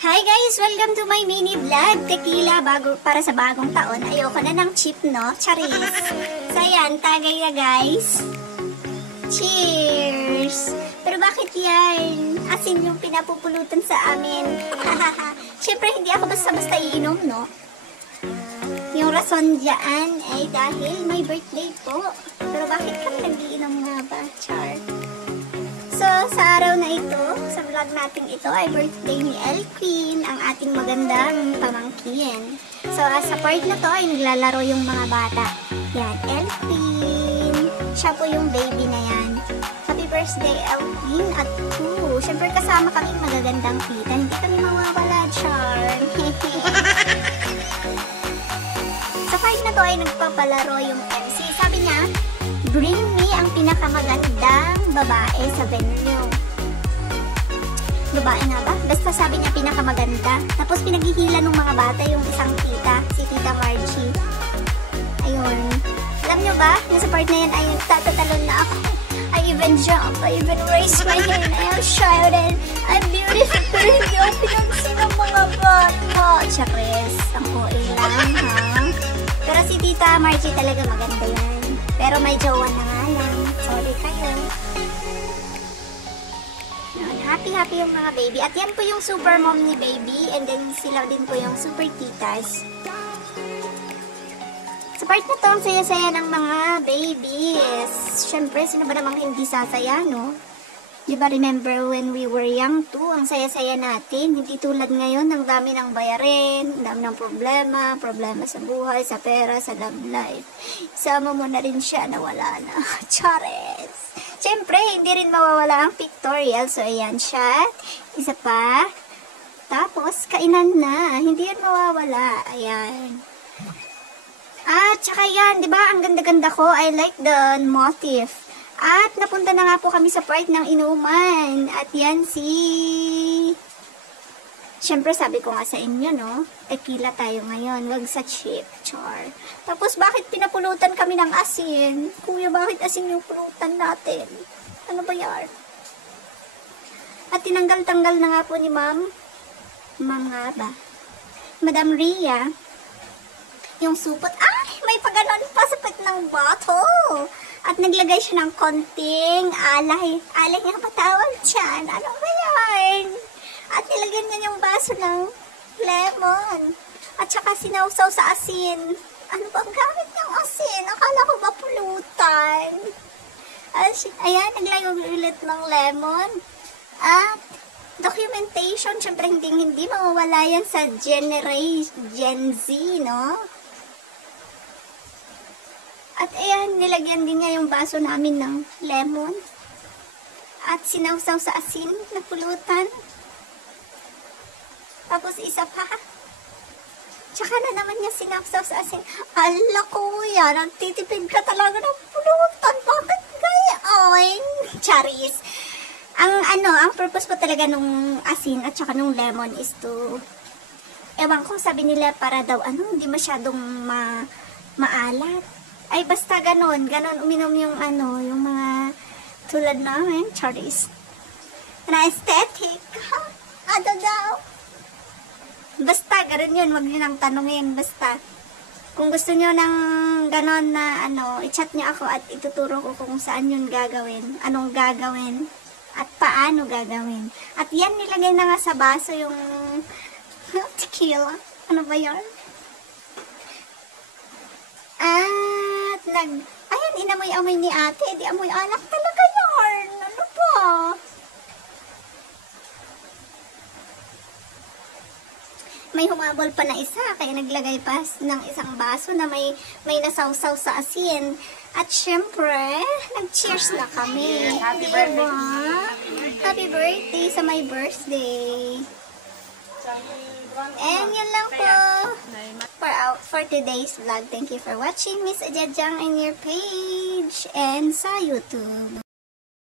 Hi guys! Welcome to my mini vlog. Tequila para sa bagong taon. Ayoko na ng chip, no? Charis. So yan, tagay na guys. Cheers! Pero bakit yan? Asin yung pinapupulutan sa amin. Siyempre, hindi ako basta-basta iinom, no? Yung rason dyan ay dahil may birthday po. Pero bakit kami nag-iinom nga ba? Char. So, sa araw na ito, sa vlog natin ito, ay birthday ni Elqueen, ang ating magandang pamangkin. So, sa part na to ay naglalaro yung mga bata. Yan, Elqueen. Siya po yung baby na yan. Happy birthday, Elqueen. At syempre kasama kami magagandang tita. Hindi kami mawawala, Char. Sa part na to ay nagpapalaro yung MC. Sabi niya, bring me ang pinakamagandang babae sa venue. Babae nga ba? Basta sabi niya pinakamaganda. Tapos pinaghihila ng mga bata yung isang tita, si Tita Margie. Ayun. Alam nyo ba? Nasa part na yan ay nagtatatalon na ako. I even jump, I even raise my hand, I am shouted, I'm beautiful, pero hindi ako pinansin ng mga bata. Charis, ang OA lang, ha? Pero si Tita Margie talaga maganda yan. Pero may jowa na nga lang. Sorry kayo. Happy yung mga baby. At yan po yung super mom ni baby. And then sila din po yung super titas. Sa part na to, ang saya-saya ng mga babies. Siyempre, sino ba namang hindi sasaya, no? Diba remember when we were young too? Ang saya-saya natin. Hindi tulad ngayon, ang dami ng bayarin, ang dami ng problema sa buhay, sa pera, sa love life. Sama mo na rin siya na wala na. Chares! Siyempre, hindi rin mawawala ang pictorial. So, ayan siya. Isa pa. Tapos, kainan na. Hindi yan mawawala. Ayan. Tsaka yan, di ba? Ang ganda-ganda ko. I like the motif. At napunta na nga po kami sa part ng inuman. At yan Siyempre sabi ko nga sa inyo, no? Tequila tayo ngayon, wag sa chip, char. Tapos bakit pinapulutan kami ng asin? Kuya, bakit asin yung pulutan natin? Ano ba yan? At tinanggal-tanggal na nga po ni Ma'am nga ba? Madam Ria, yung supot. Ay, may paganon pa sa pet ng bottle. At naglagay siya ng konting alay. Alay nga patawag dyan. Ano ba yan? At nilagyan niya yung baso ng lemon. At saka sinawsaw sa asin. Ano ba ang gamit niyang asin? Akala ko ba pulutan? Ayan, naglagay ulit ng lemon. At documentation. Siyempre hindi mawawala yan sa Gen Z, no? At ayan, nilagyan din niya yung baso namin ng lemon. At sinawsaw sa asin na pulutan. Tapos isa pa. Tsaka na naman niya sinawsaw sa asin. Ala kuya, nagtitipid ka talaga ng pulutan. Bakit gayon? Charis. Ang purpose po talaga nung asin at saka nung lemon is to, ewan ko, sabi nila para daw, hindi masyadong maalat. Ay, basta ganon uminom yung yung mga tulad namin, Charis. Na aesthetic. Ano daw? Basta, ganon yun. Wag nyo nang tanongin. Basta, kung gusto nyo ng ganon na i-chat nyo ako at ituturo ko kung saan yun gagawin. Anong gagawin. At paano gagawin. At yan, nilagay na nga sa baso yung tequila. Ano ba yun? Ayan, inamoy-amoy ni ate. Di amoy alak talaga yarn. Ano pa? May humabol pa na isa. Kaya naglagay pa ng isang baso na may nasawsaw sa asin. At syempre, nag-cheers na kami. Happy birthday. Happy birthday sa my birthday. And yun lang po for today's vlog. Thank you for watching Miss Ajajang in your page and sa YouTube.